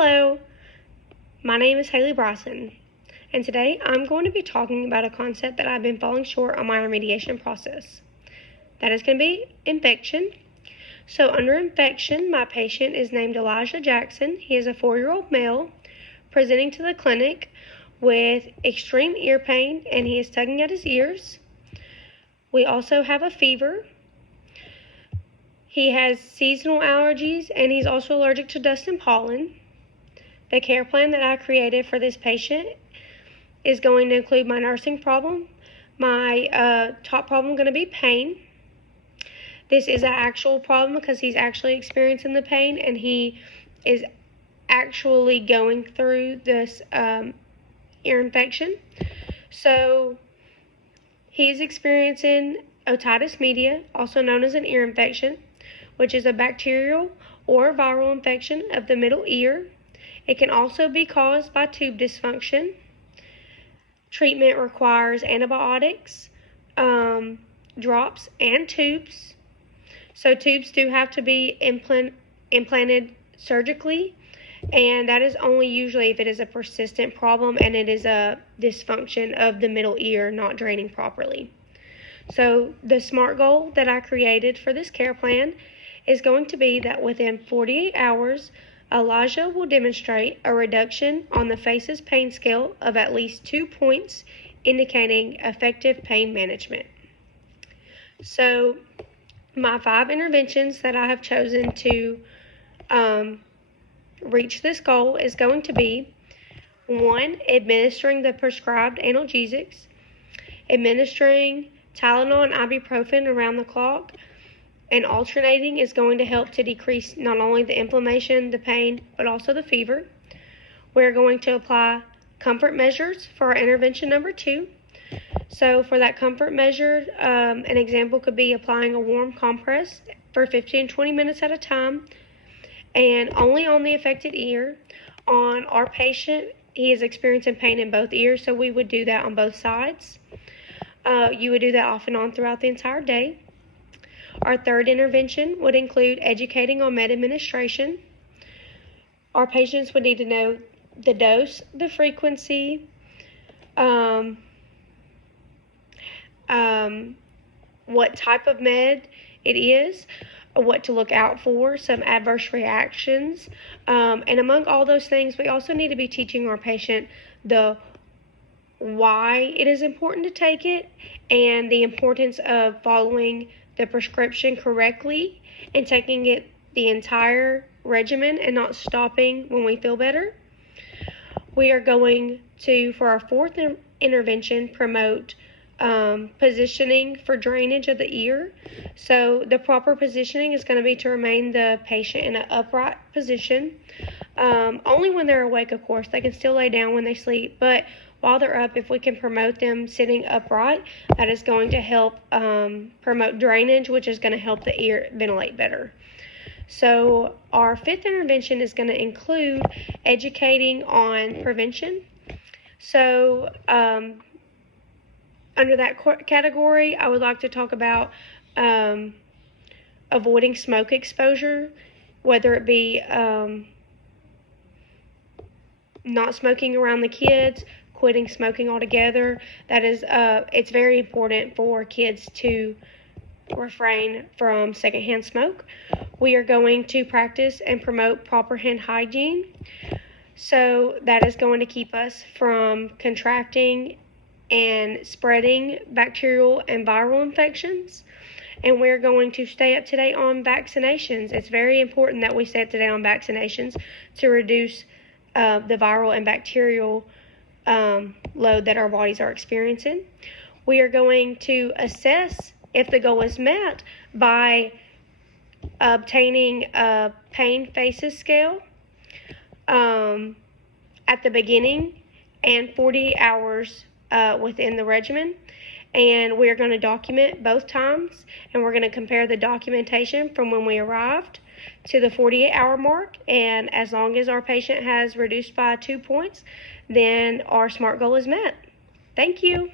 Hello, my name is Haley Bryson, and today I'm going to be talking about a concept that I've been falling short on my remediation process. That is going to be infection. So under infection, my patient is named Elijah Jackson. He is a 4-year-old male presenting to the clinic with extreme ear pain, and he is tugging at his ears. We also have a fever. He has seasonal allergies, and he's also allergic to dust and pollen. The care plan that I created for this patient is going to include my nursing problem. My top problem going to be pain. This is an actual problem because he's actually experiencing the pain, and he is actually going through this ear infection. So he's experiencing otitis media, also known as an ear infection, which is a bacterial or viral infection of the middle ear. It can also be caused by tube dysfunction. Treatment requires antibiotics, drops, and tubes. So tubes do have to be implanted surgically, and that is only usually if it is a persistent problem and it is a dysfunction of the middle ear not draining properly. So the SMART goal that I created for this care plan is going to be that within 48 hours, Elijah will demonstrate a reduction on the FACES pain scale of at least 2 points, indicating effective pain management. So my 5 interventions that I have chosen to reach this goal is going to be 1, administering the prescribed analgesics, administering Tylenol and ibuprofen around the clock, and alternating is going to help to decrease not only the inflammation, the pain, but also the fever. We're going to apply comfort measures for our intervention number 2. So for that comfort measure, an example could be applying a warm compress for 15 to 20 minutes at a time, and only on the affected ear. On our patient, he is experiencing pain in both ears, so we would do that on both sides. You would do that off and on throughout the entire day. Our 3rd intervention would include educating on med administration. Our patients would need to know the dose, the frequency, what type of med it is, what to look out for, some adverse reactions, and among all those things, we also need to be teaching our patient the why it is important to take it and the importance of following the prescription correctly and taking it the entire regimen and not stopping when we feel better. We are going to, for our 4th intervention, promote positioning for drainage of the ear. So the proper positioning is going to be to remain the patient in an upright position. Only when they're awake, of course. They can still lay down when they sleep, but while they're up, if we can promote them sitting upright, that is going to help promote drainage, which is going to help the ear ventilate better. So our 5th intervention is going to include educating on prevention. So under that category, I would like to talk about avoiding smoke exposure, whether it be not smoking around the kids, quitting smoking altogether. That is, it's very important for kids to refrain from secondhand smoke. We are going to practice and promote proper hand hygiene. So that is going to keep us from contracting and spreading bacterial and viral infections. And we're going to stay up to date on vaccinations. It's very important that we stay up to date on vaccinations to reduce the viral and bacterial load that our bodies are experiencing. We are going to assess if the goal is met by obtaining a pain FACES scale at the beginning and 48 hours within the regimen. And we are going to document both times, and we're going to compare the documentation from when we arrived to the 48-hour mark. And as long as our patient has reduced by 2 points, then our SMART goal is met. Thank you.